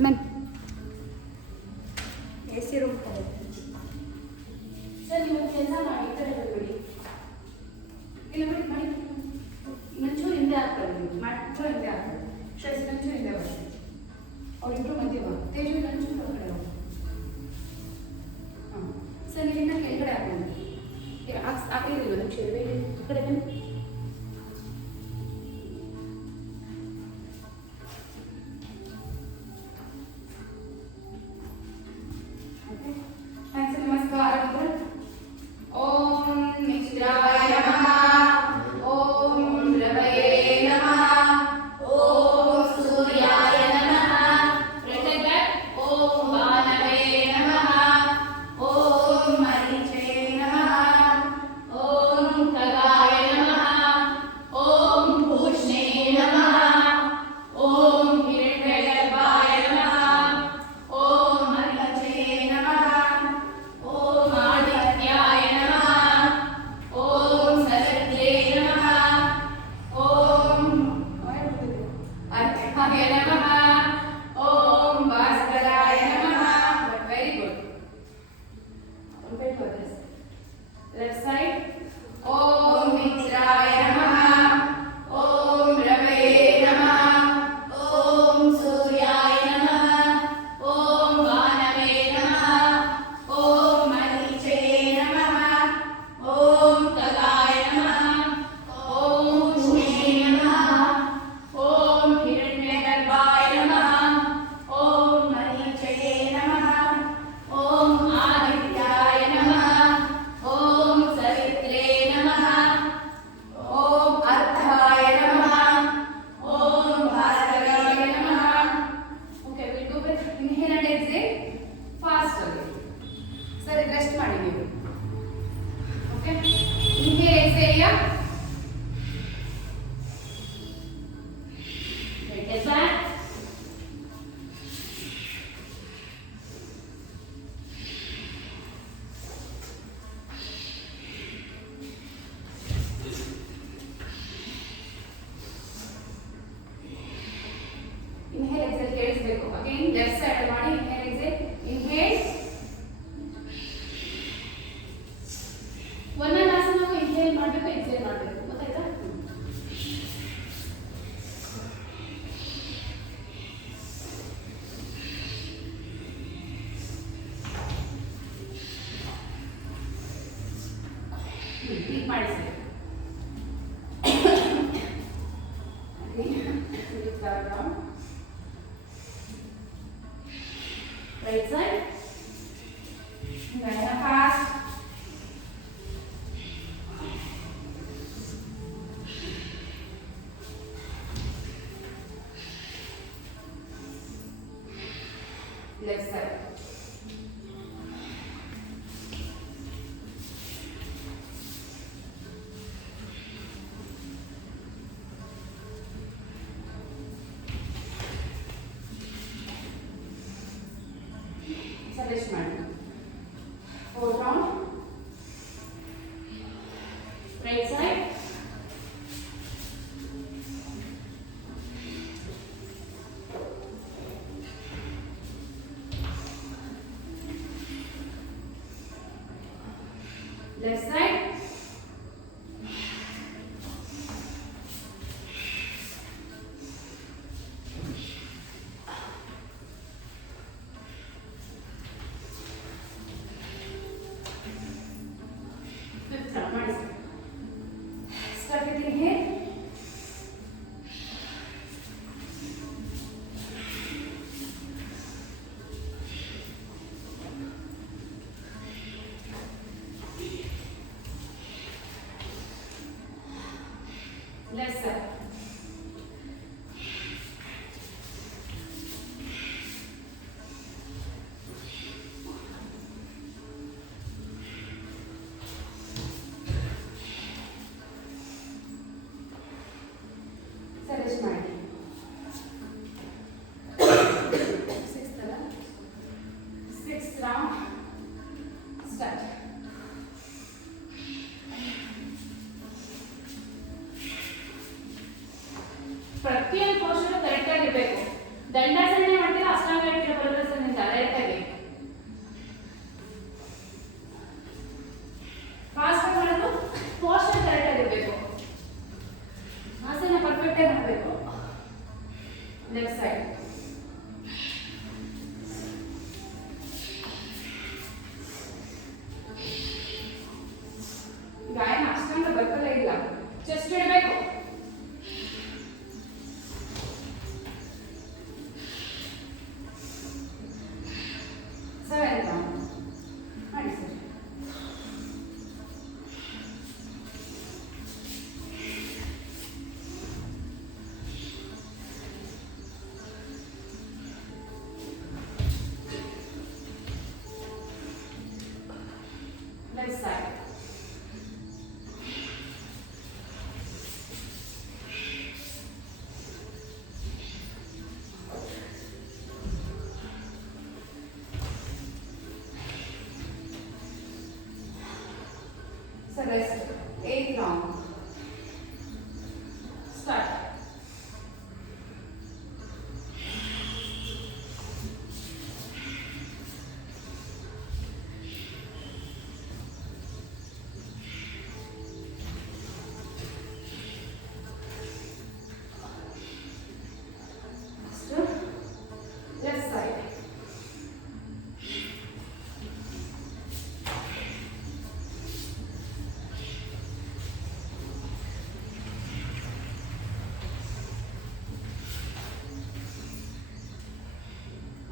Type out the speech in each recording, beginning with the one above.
Ma'am AC room sir ನೀವು ಕೆಲಸ ಮಾಡಿ ಈ ಕಡೆ ಬಿಡಿ ಇಲ್ಲ ಬಿಡಿ ಮಾಡಿ ಮಂಚೂರು ಹಿಂದೆ ಹಾಕ್ತಾರೆ ಮಂಚೂರು ಹಿಂದೆ ಹಾಕ್ತಾರೆ ಶ್ರೇಷ್ಠ ಮಂಚೂರು ಹಿಂದೆ ಬನ್ನಿ ಅವರಿಬ್ಬರು ಮಧ್ಯೆ ಬಾ ತೇಜು ಮಂಚೂರು ಹೊರಗಡೆ ಹೋಗಿ ಹಾಂ ಸರ್ ನೀವಿಂದ ಕೆಳಗಡೆ ಹಾಕೊಂಡು ಹಾಕಿರಲಿಲ್ಲ ನಿಮಿಷ ಈ ಕಡೆ ಬನ್ನಿ Right side. Then fast. Left side. Suggest ಮಾಡಿ 4 round. Right side. Left side. Start with inhale.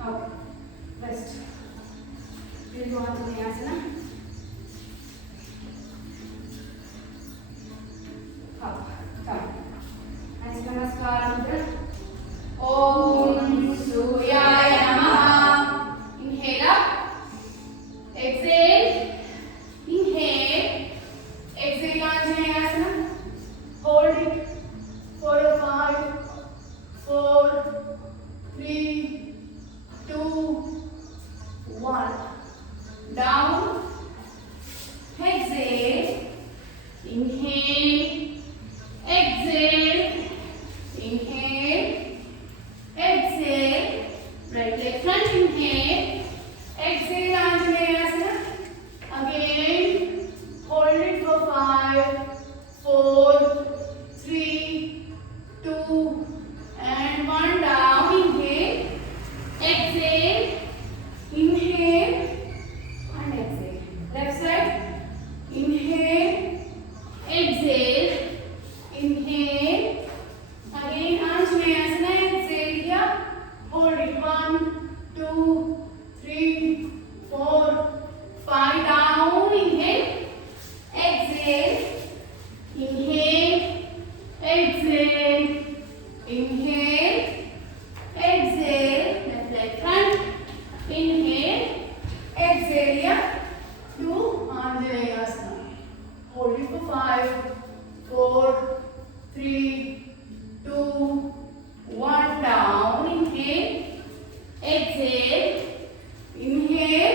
Okay. Rest. We'll go on to the asana. Up. Come. Nice namaskar mudra. Om Suryaya Namaha. Inhale up. Exhale. Inhale. Exhale Anjaneyasana. Hold it. 4, 5, 4, 3, 2, 1. Down. Exhale. Inhale. Exhale. Inhale. Exhale. Right leg front. Inhale. Exhale Anjaneyasana. Again. Hold it for 5, 4, 3, 2, and 1. Down. Inhale. Exhale. Inhale. And exhale. Left side. Inhale. Exhale. Inhale. Again Anjaneyasana. Exhale here. Hold it. 1, 2, 3, 4, 5. Down. Inhale. Exhale. Inhale. Exhale. Inhale. Exhale. Left leg front. Inhale. Exhale here. Do Anjaneyasana. Hold it for 5, 4, 3, 2, 1. Down. Inhale. Exhale. Inhale.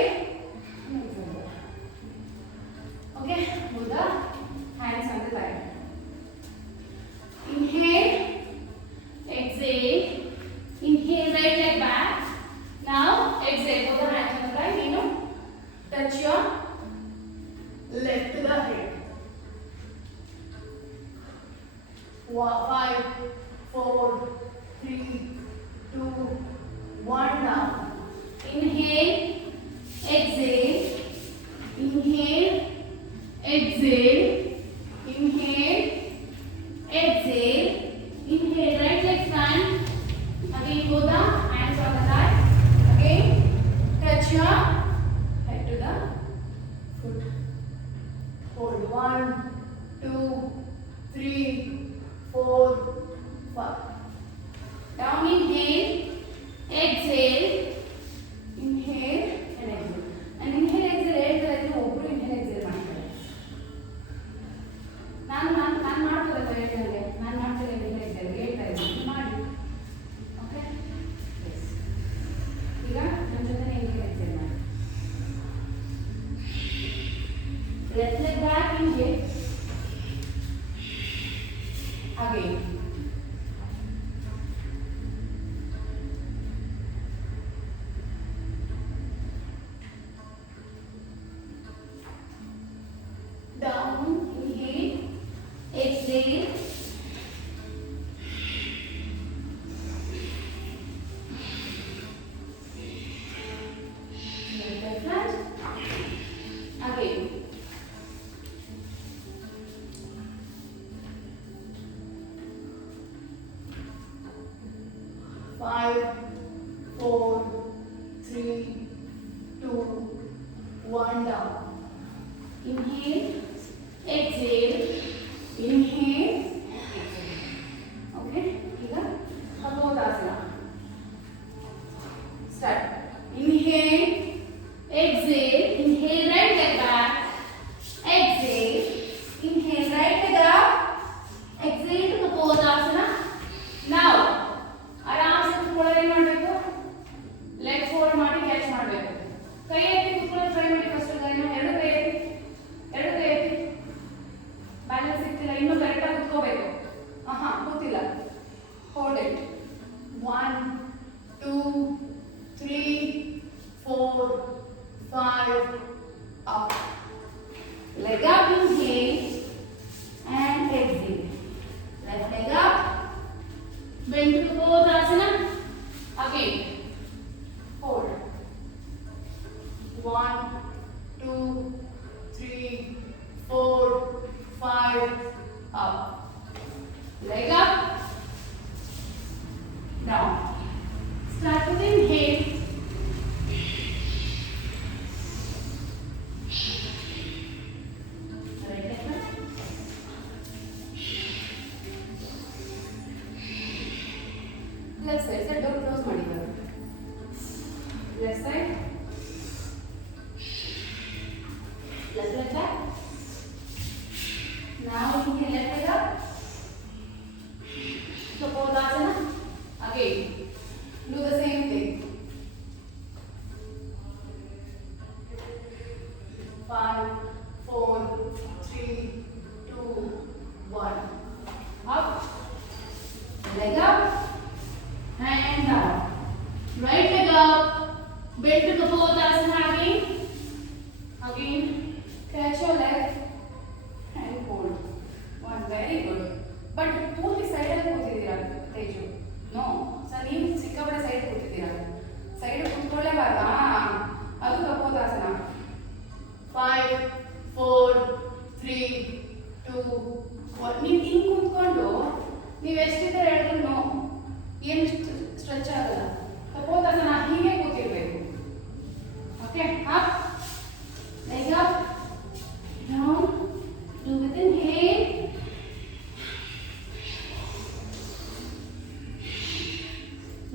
Okay. Move the hands on the line. Inhale. Exhale. Inhale. Right leg back. Now exhale. Put the hands on the line. Touch your leg to the head. 5, 4, 3, 2, 1. Down. Inhale. Exhale. Inhale. Exhale. Inhale. Exhale. Inhale. Right leg front. Again go the hands on the thigh. Again touch your head to the foot. Hold 1, 2, 3, 4, 5. Down. Inhale. Exhale. Inhale and exhale. And inhale exhale ಹೇಳ್ತಾರೆ ಒಬ್ರು inhale exhale ಮಾಡ್ತಾರೆ. ನಾನು ಮಾಡ್ತಿರಲ್ಲ ಹೇಳ್ತಾರೆ. ನಾನು ಮಾಡ್ತಿಲ್ಲ inhale exhale ಹೇಳ್ತಾ ಇದ್ದೀನಿ ಮಾಡಿ. ಓಕೆ. ಈಗ ನನ್ನ ಜೊತೆ inhale exhale ಮಾಡಿ. Left leg back. Inhale. Again. Down. Inhale. Exhale. Left leg front. Again. left side, left back. Now inhale, left leg up. Kapodasana. Again, do the same thing. 5, 4, 3, 2, 1. Up, leg up, and down. Right leg up, bend to Kapodasana again. Again, catch your leg and hold. One, very good. But pooly side ಅಲ್ಲಿ ಕೂತಿದ್ದೀರಾ Teju? No sir, ನೀವು ಸಿಕ್ಕಾಪಟ್ಟೆ side ಕೂತಿದ್ದೀರಾ. Side ಕೂತ್ಕೊಳ್ಳೇಬಾರ್ದಾ? ಅದು ಕಪೋತಾಸನ. 5, 4, 3, 2, 1. ನೀವು ಹಿಂಗೆ ಕೂತ್ಕೊಂಡು ನೀವು ಎಷ್ಟಿದ್ರೆ ಹೇಳಿದ್ರು ಏನು ಸ್ಟ್ರೆಚ್ ಆಗಲ್ಲ. ಕಪೋತಾಸನ ಹೀಗೆ ಕೂತಿರ್ಬೇಕು. Okay, up, leg up, down, do with inhale,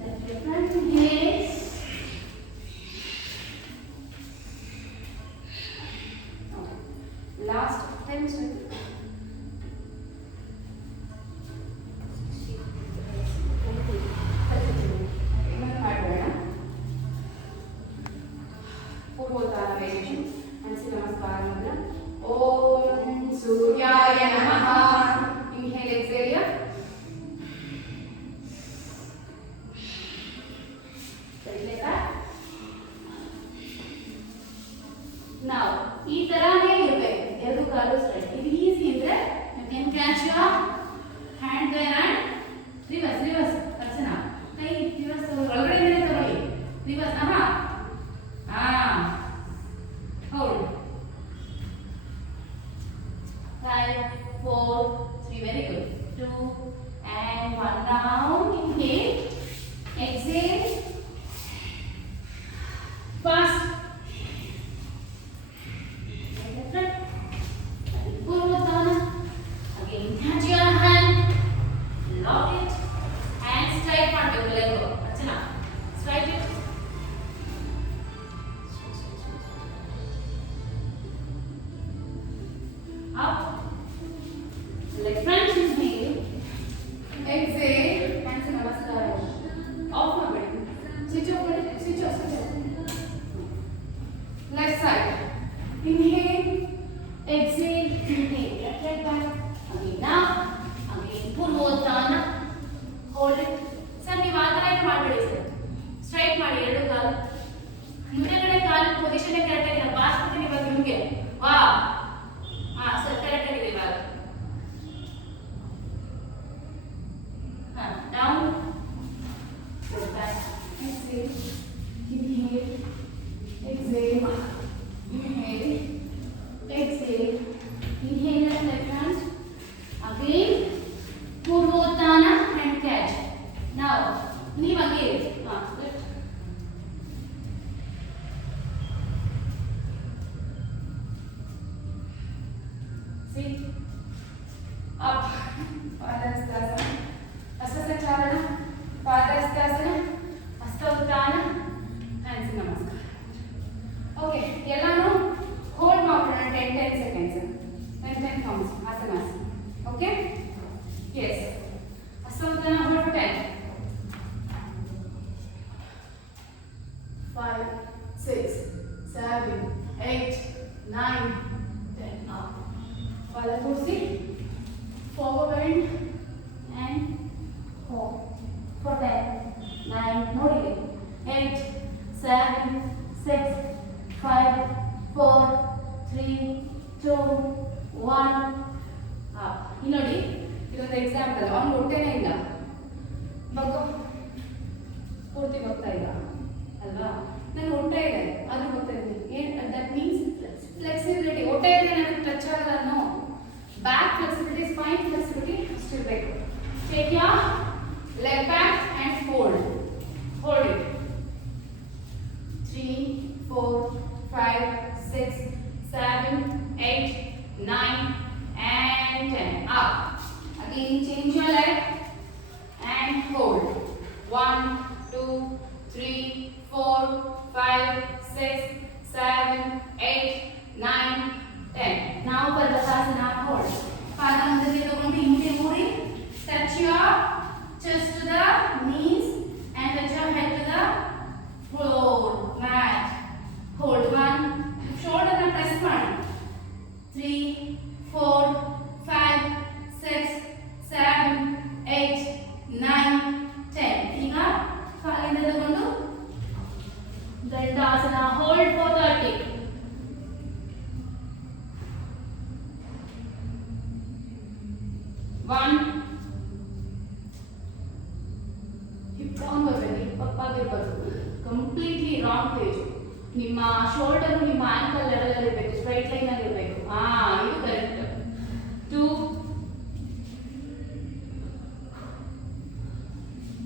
left your front inhale, last 10 seconds. ಈ ತರಾನೇ ಇರಬೇಕು, ಎರಡು ಕಾಲು ಸ್ಟ್ರೈಟ್. ಇದು ಈಸಿ ಇದ್ರೆ you can catch your hand there and reverse Archana, ಕೈ ರಿವರ್ಸ್ ಒಳಗಡೆ ತಗೊಳ್ಳಿ, reverse. hold 5, 4, 3, very good, 2 and 1. Now inhale, exhale, fast. Left side. Inhale, exhale, inhale. Left leg back. Again now. Again Purvotana. Hold it. Sir, ನೀವು ಆ ಥರ ಏನು ಮಾಡಬೇಡಿ sir. Straight ಮಾಡಿ ಎರಡು ಕಾಲು. ಮುಂದೆಗಡೆ ಕಾಲು ಪೊಸಿಷನ್ ಕರೆಕ್ಟ್ ಆಗಿದೆ. ಬಾಸ್ ಕೊಡ್ತೀನಿ ಇವಾಗ ನಿಮಗೆ. ವಾ. ಸರ್ ಕರೆಕ್ಟ್ ಆಗಿದೆ ಇವಾಗ. Down. Go back. Exhale. Inhale. Exhale. Inhale. Exhale. Inhale and left hand. Again. Purvotana and catch. Now, leave again. Good. See? Up. Padastasana. Astasacharana. Padastasana. Astautana. Hands namaskar. Okay, ಎಲ್ಲಾನು hold ಮಾಡೋಣ 10 seconds. 10 counts asanas. Okay? Yes. Astautana hold for 10. 5, 6, 7, 8, 9, 10. Up. Pada kursi. Forward bend and hold for 10, 9, ನೋಡಿ 8, 7, 6, 5, 4, 3, 2, 1. ಇಲ್ಲಿ ನೋಡಿ, ಇದೊಂದು example. ಅವ್ನು ಹೊಟ್ಟೆನೇ ಇಲ್ಲ, ಪೂರ್ತಿ ಗೊತ್ತಾ ಇಲ್ಲ ಅಲ್ವಾ? ನನಗೆ ಹೊಟ್ಟೆ ಇದೆ ಅದು ಗೊತ್ತಾ ಇದೆ. ಏನು ದಟ್ ಮೀನ್ಸ್ ಫ್ಲೆಕ್ಸಿಬಿಲಿಟಿ. ಹೊಟ್ಟೆ ಇದೆ ನನಗೆ ಟಚ್ ಆಗಲ್ಲ ಅನ್ನೋ ಬ್ಯಾಕ್ ಫ್ಲೆಕ್ಸಿಬಿಲಿಟಿ, ಸ್ಪೈನ್ ಫ್ಲೆಕ್ಸಿಬಿಲಿಟಿ ಅಷ್ಟಿರಬೇಕು. Take your leg back and hold it. 3, 4, 5, 6, 7, 8, 9 and 10. Up. Again change your leg and hold. 1, 2, 3, 4, 5, 6, 7, 8, 9, 10. Now Pardhasana hold. Pada ಮುಂದಕ್ಕೆ ತಗೊಂಡು ಹಿಂದೆ ಊರಿ. Touch your chest to the knees and touch your head to the floor, mat. Hold. 1. Shoulder na press ಮಾಡಿ. 3, 4, 5, 6, 7, 8, 9, 10. ಈಗ ಕಾಲಿಂದ ತಗೊಂಡು Dandasana hold for 30. 1. Hip down ಬರಬೇಕು, hip up ಆಗಿರಬೇಕು. Completely wrong page. ನಿಮ್ಮ ಶೋಲ್ಡರ್ ನಿಮ್ಮ ಆಂಕಲ್ ಲೆವೆಲ್ ಅಲ್ಲಿ ಇರಬೇಕು, straight line ಅಲ್ಲಿ ಇರಬೇಕು. ಇದು ಕರೆಕ್ಟ್. 2.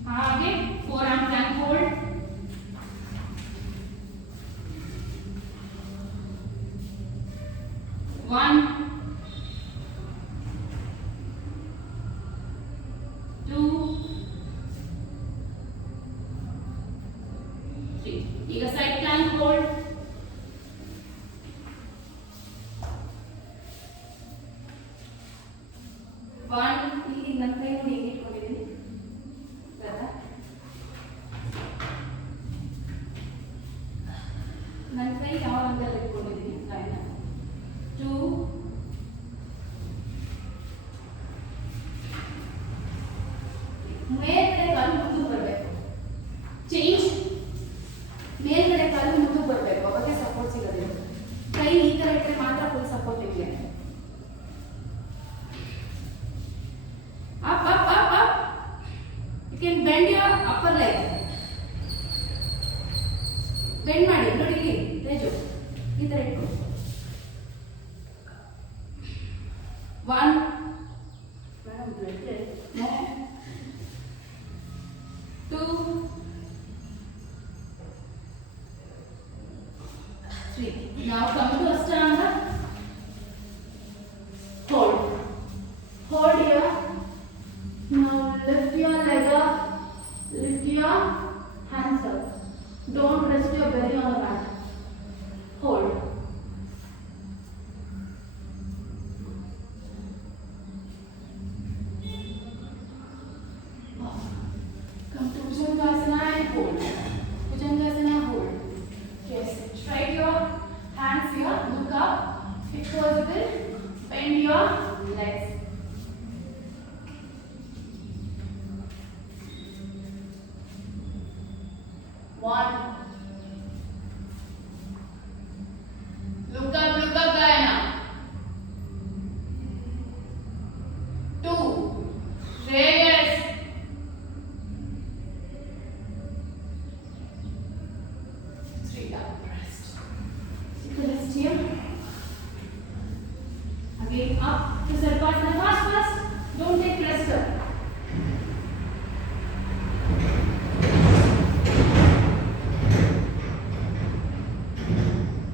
ಹಾಗೆ 4 arm plank hold. 1, 2, 3. ಈಗ side plank hold. 1. ಇಲ್ಲಿ ನನ್ನ ಕೈ ನೋಡಿ ಹೇಗೆ ಇಟ್ಕೊಂಡಿದ್ದೀನಿ. ನನ್ನ ಕೈ ಯಾವ ಹಂತದಲ್ಲಿ ಇಟ್ಕೊಂಡಿದ್ದೀನಿ ಕಾಯಿನ. 2, ಮೇಲ್ಗಡೆ ಕಾಲು ಮುಂದಕ್ಕೆ ಬರಬೇಕು. ಚೇಂಜ್. ಮೇಲ್ಗಡೆ ಕಾಲು ಮುಂದಕ್ಕೆ ಬರಬೇಕು, ಅವಾಗ ಸಪೋರ್ಟ್ ಸಿಗೋದಿಲ್ಲ. ಕೈ ಈ ತರ ಇಟ್ಟರೆ ಮಾತ್ರ ಫುಲ್ ಸಪೋರ್ಟ್ ಇದೆ. Up up up up. You can bend your upper leg. Bend ಮಾಡಿ ನೋಡಿ ಇಲ್ಲಿ ತೇಜು ಈ ತರ ಇಟ್ಕೊ. 1. Madam blood no. 2, 3. Now come to Ashtanga. Hold. Hold here. Now lift your leg up. Lift your hands up. Don't rest your belly on the mat. Hold. Come to Bhujangasana and hold. Bhujangasana hold. Yes. Straight your hands here. Look up. Hip positive. Bend your legs. 1. Look up, Diana. 2. Reyes. 3. Down. Rest. Rest here. Again up to Sarvasana. Fast. Don't take rest up.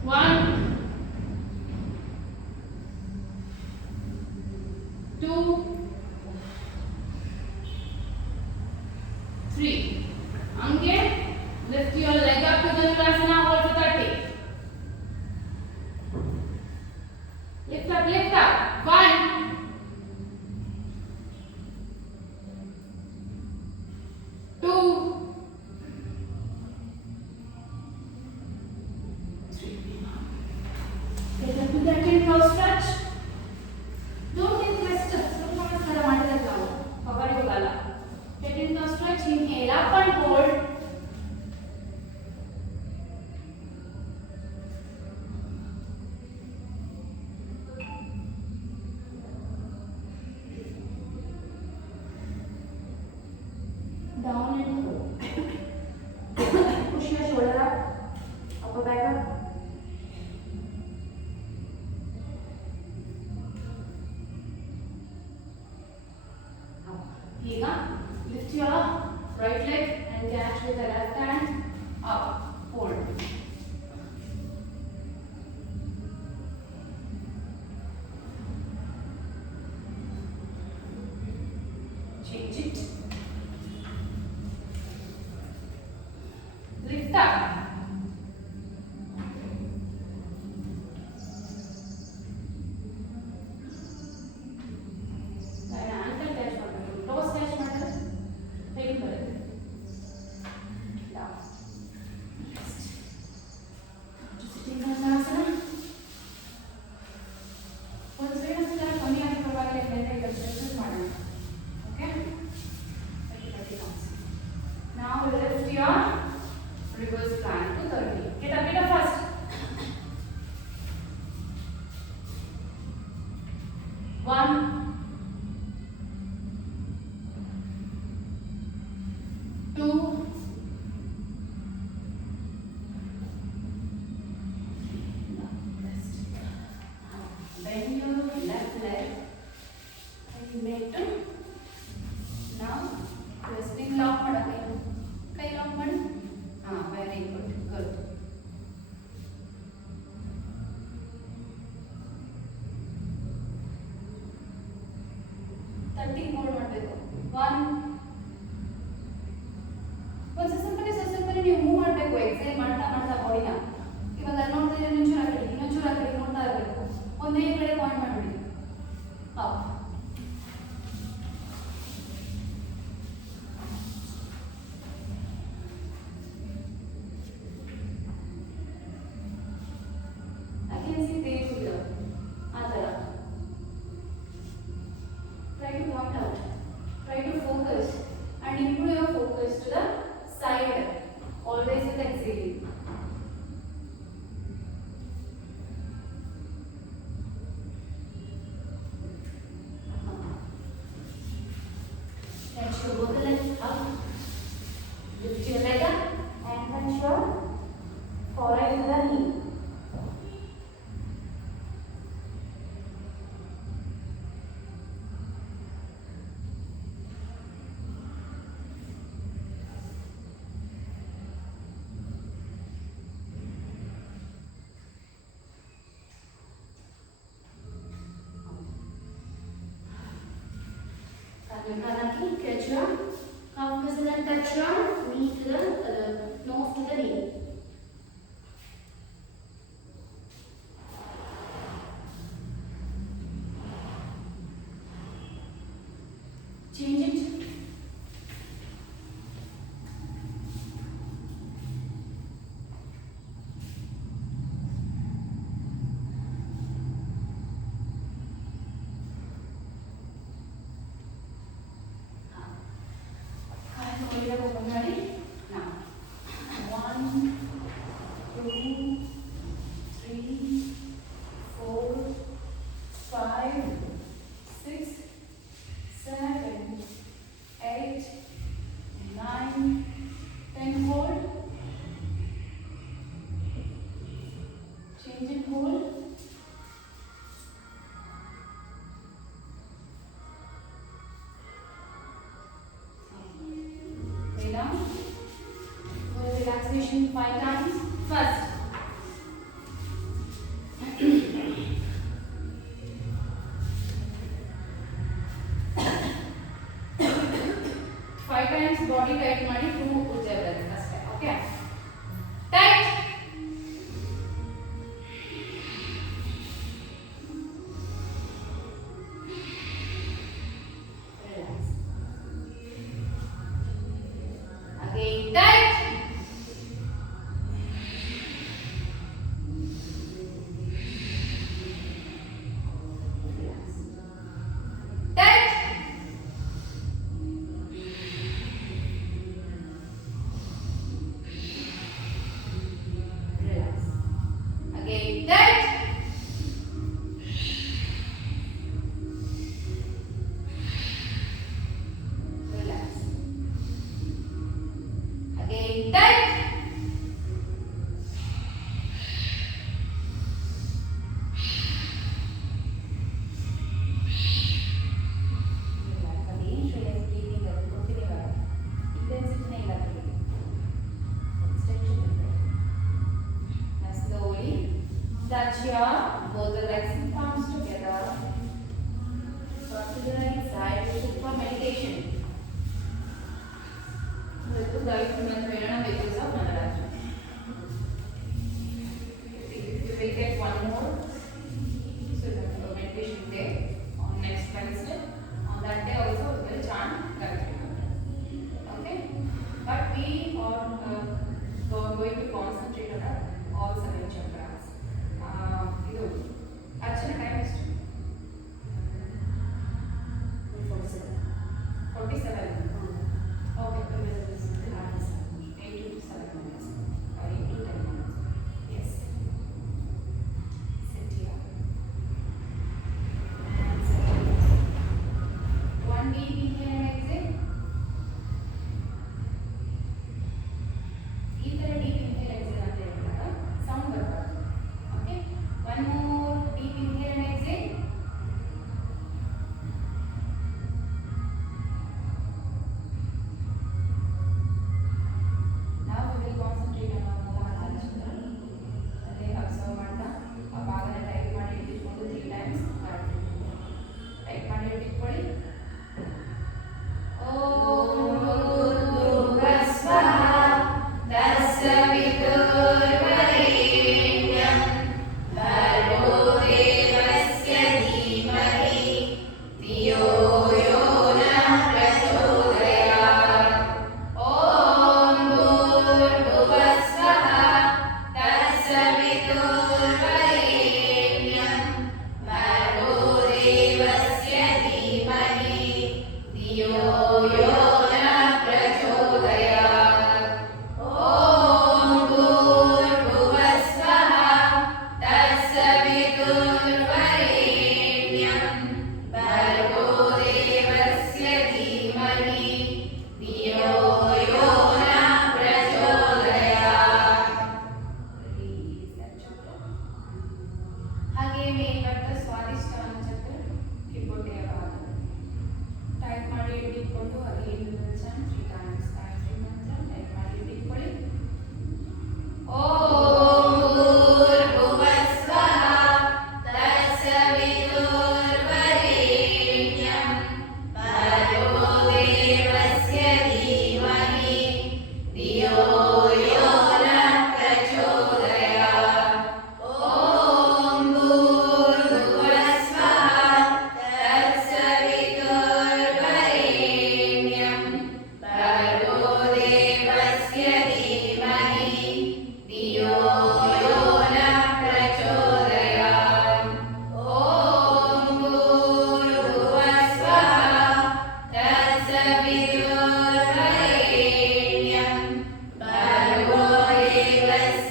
1, 2, 3. Ange, lift your leg up to Dhanurasana, hold for 30. Lift up. 1, 2, 3. Get up to that in cross stretch. Don't take rest up. Namaskara ಮಾಡಿದಾಗ ನಾವು power ಹೋಗಲ್ಲ. Get in cross stretch. Inhale up and hold. Down and go. Push your shoulder up. Upper back up. ಈಗ lift your right leg and catch with the left hand. Up. Hold. Change it. Lift up. Exercise ಮಾಡ್ತಾ ಮಾಡ್ತಾ ಬಾಡಿನ ಇವಾಗ ನೋಡ್ತಾ ಇದ್ರೆ ಇನ್ನೊಂಚೂರು ಆ ಕಡೆ ನೋಡ್ತಾ ಇರಬೇಕು. ಒಂದೇ ಕಡೆ ಪಾಯಿಂಟ್ ಮಾಡ್ಬಿಡಿ. Up both the legs up. Lift your leg up and touch your forehead with the knee. Catch your calf muscle and touch your knee to the nose to the knee. Change it. Now, 1, 2, 3, 4, 5, 6, 7, 8, 9, 10. Hold. Change it. Hold. Lay down. Go to relaxation 5 times. First. 5 times body tight ಮಾಡಿ 2 ಉಜ್ಜಬೇಕು ಅಷ್ಟೇ. Okay tight. Relax. Again tight. Relax. Tight. Relax. Again tight. Relax. Again tight. Relax. Again Shreya's breathing up. Continue on. Intensity nahi lagti. Extension iರುತ್ತೆ. Now slowly touch your both the legs and palms together. Come to the right side. Sit for meditation. ಇದು guide ಪ್ರೇರಣಾ ಬೇಕು ಸಹ ಮನರಾಜ. You will get one more meditation day on next Wednesday. On that day also we will chant Gayatri Mantra. Okay? But we are going to concentrate on all 7 chakras. ಇದು Archana time ಎಷ್ಟು? 47. Okay.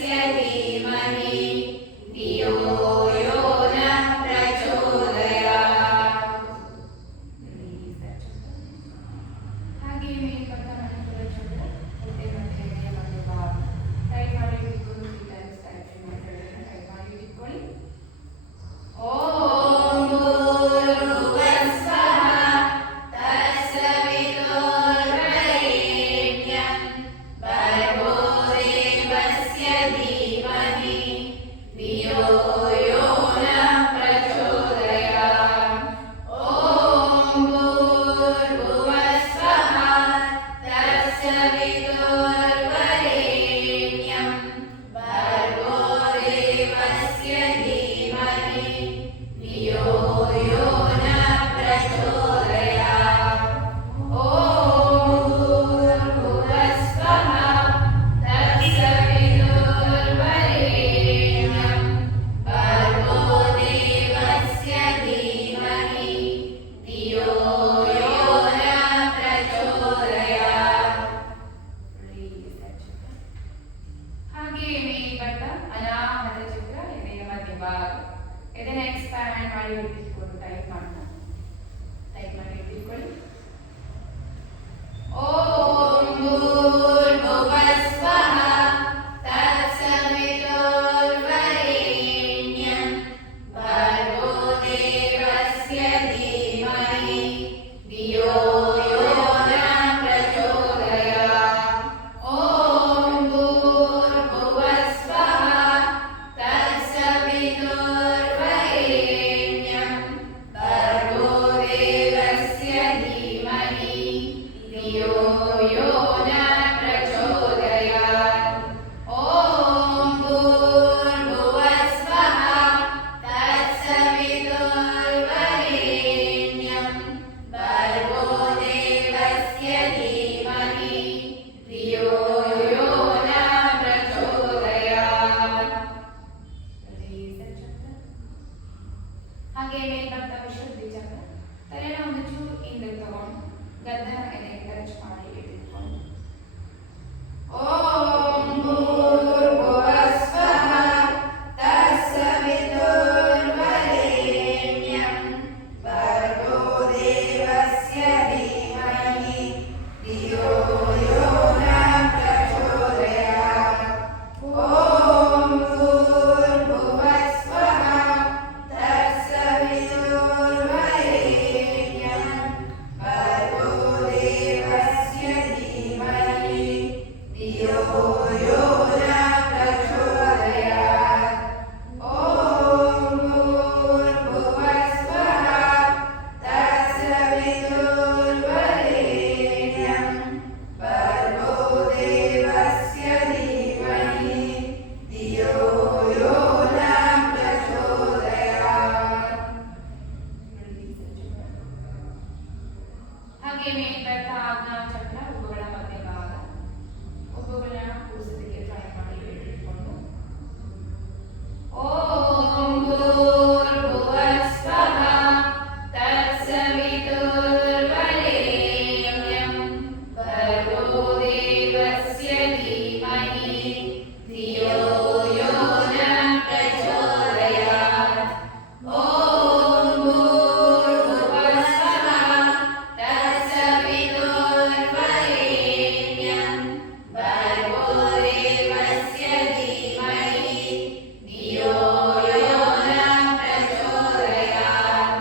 धीमहि धियो यो नः प्रचोदयात्. ಹಾಗೆ ಮೇಲೆ ಬರ್ತಾ ಮಣಿಪುರ ಚಕ್ರ ಹೊಟ್ಟೆ ಮತ್ತೆ ಎದೆಯ ಮಧ್ಯಭಾಗ ಟೈಟ್ ಮಾಡಿ ಇಟ್ಕೊಂಡು 3 times ಟೈಟ್ ಮಾಡಿ ಇಟ್ಕೊಳ್ಳಿ. ಓಂ ಭೂರ್ಭುವಸ್ವಃ ತತ್ಸವಿತುರ್ವರೆಣ್ಯಂ ಭರ್ಗೋ ದೇವಸ್ಯ ಧೀಮಹಿ ಧಿಯೋ ಯೋ ನಃ ಪ್ರಚೋದಯಾತ್. ಓಂ ಭೂರ್ಭುವಸ್ವಃ ತತ್ಸವಿತುರ್ವರೆಣ್ಯಂ ಭರ್ಗೋ ದೇವಸ್ಯ ಧೀಮಹಿ ಧಿಯೋ ಯೋ ನಃ ಪ್ರಚೋದಯಾತ್. ಓಂ ಭೂರ್ಭುವಸ್ವಃ ತತ್ಸವಿತುರ್ವರೆಣ್ಯಂ ಭರ್ಗೋ ದೇವಸ್ಯ ಧೀಮಹಿ ಧಿಯೋ ಯೋ ನಃ ಪ್ರಚೋದಯಾತ್. ಹಾಗೆ ಮೇಲೆ ಬರ್ತಾ ಅನಾಹತ ಚಕ್ರ ಎದೆಯ ಮಧ್ಯಭಾಗ ಇದನ್ನ ಎಕ್ಸ್ಪ್ಯಾಂಡ್ ಮಾಡಿ ಇಟ್ಕೊಂಡು ಟೈಟ್ ಮಾಡಿ ಇಟ್ಕೊಳ್ಳಿ. ಓಂ ಭೂರ್ಭುವಸ್ವಃ ತತ್ಸವಿತುರ್ವರೆಣ್ಯಂ ಭರ್ಗೋ ದೇವಸ್ಯ ಧೀಮಹಿ ಧಿಯೋ ಯೋ ನಃ ಪ್ರಚೋದಯಾತ್. ಓಂ ಭೂರ್ಭುವಸ್ವಃ ತತ್ಸವಿತುರ್ವರೆಣ್ಯಂ ಭರ್ಗೋ ದೇವಸ್ಯ ಧೀಮಹಿ ಧಿಯೋ ಯೋ ನಃ ಪ್ರಚೋದಯಾತ್. ಓಂ ಭೂರ್ಭುವಸ್ವಃ ತತ್ಸವಿತುರ್ವರೆಣ್ಯಂ ಭರ್ಗೋ ದೇವಸ್ಯ ಧೀಮಹಿ ಧಿಯೋ ಯೋ ನಃ ಪ್ರಚೋದಯಾತ್. ಹಾಗೆ ಮೇಲೆ ಬರ್ತಾ ವಿಶುದ್ಧಿ ಚಕ್ರ ತಲೆನ ಒಂದು ಚೂರು ಹಿಂದೆ ತಗೊಂಡು ಗದ್ದನ ಎದೆ ಟಚ್ ಮಾಡಿ ಇಟ್ಕೊಂಡು. ಓಂ ಭೂರ್ಭುವಸ್ವಃ ತತ್ಸವಿತುರ್ವರೆಣ್ಯಂ ಭರ್ಗೋ ದೇವಸ್ಯ ಧೀಮಹಿ ಧಿಯೋ ಯೋ ನಃ ಪ್ರಚೋದಯಾತ್. ಓಂ ಭೂರ್ಭುವಸ್ವಃ ತತ್ಸವಿತುರ್ವರೆಣ್ಯಂ ಭರ್ಗೋ ದೇವಸ್ಯ ಧೀಮಹಿ ಧಿಯೋ ಯೋ ನಃ ಪ್ರಚೋದಯಾತ್. ಓಂ ಭೂರ್ಭುವಸ್ವಃ ತತ್ಸವಿತುರ್ವರೆಣ್ಯಂ ಭರ್ಗೋ ದೇವಸ್ಯ ಧೀಮಹಿ ಧಿಯೋ ಯೋ ನಃ ಪ್ರಚೋದಯಾತ್. ಹಾಗೆ ಮೇಲೆ ಬರ್ತಾ ಆಜ್ಞಾ ಚಕ್ರ ಉಬ್ಬುಗಳ ಮಧ್ಯಭಾಗ ಉಬ್ಬುಗಳನ್ನ ಕೂರಿಸೋದಕ್ಕೆ ಟ್ರೈ ಮಾಡಿ ಇಟ್ಕೊಂಡು. ಓಂ ಭೂರ್ಭುವಸ್ವಃ ತತ್ಸವಿತುರ್ವರೆಣ್ಯಂ ಭರ್ಗೋ ದೇವಸ್ಯ ಧೀಮಹಿ ಧಿಯೋ ಯೋ ನಃ ಪ್ರಚೋದಯಾತ್. ಓಂ ಭೂರ್ಭುವಸ್ವಃ ತತ್ಸವಿತುರ್ವರೆಣ್ಯಂ ಭರ್ಗೋ ದೇವಸ್ಯ ಧೀಮಹಿ ಧಿಯೋ ಯೋ ನಃ ಪ್ರಚೋದಯಾತ್.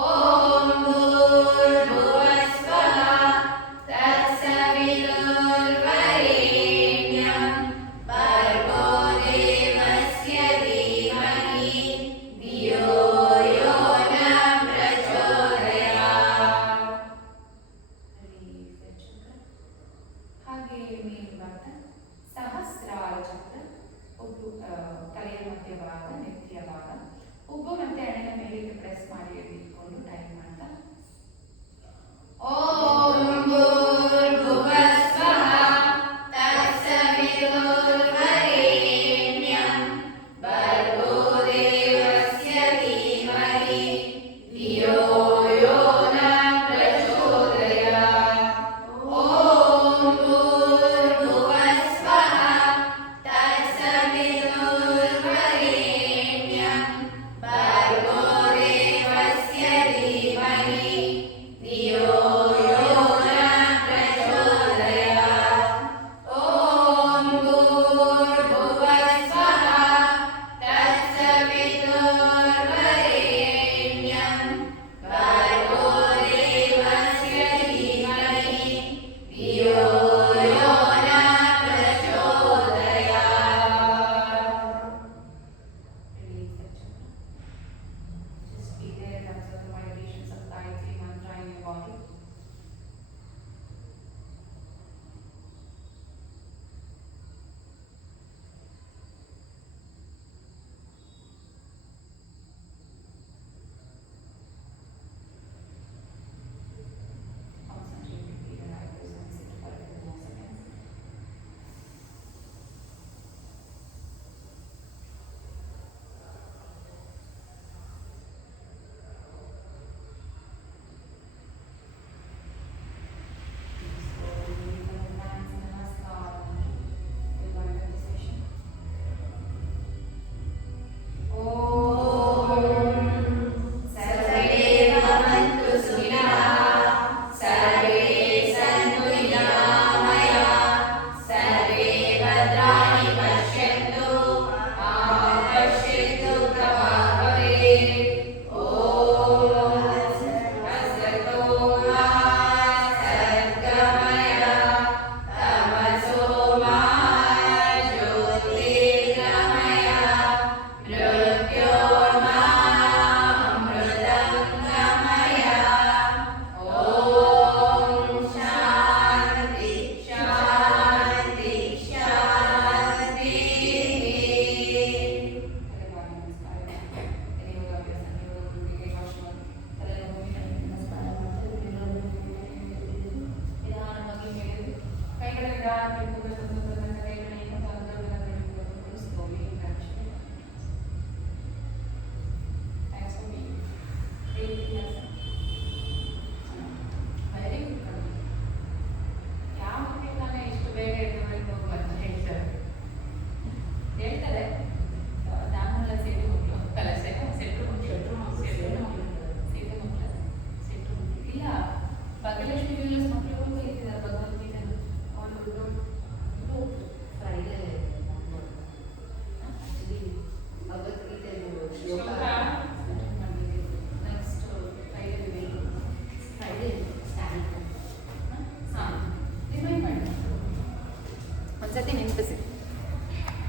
ಓಂ ಭೂರ್ಭುವಸ್ವಃ ತತ್ಸವಿತುರ್ವರೆಣ್ಯಂ ಭರ್ಗೋ ದೇವಸ್ಯ ಧೀಮಹಿ ಧಿಯೋ ಯೋ ನಃ ಪ್ರಚೋದಯಾತ್. ಹಾಗೆ ಮೇಲೆ ಬರ್ತಾ ಸಹಸ್ರಾರ ಚಕ್ರ ತಲೆಯ ಮಧ್ಯಭಾಗ ನೆತ್ತಿಯ ಭಾಗ ಉಬ್ಬು ಮತ್ತೆ ಎಣ್ಣೆನ ಮೇಲೆ ಪ್ರೆಸ್ ಮಾಡಿ ಇಡಿ.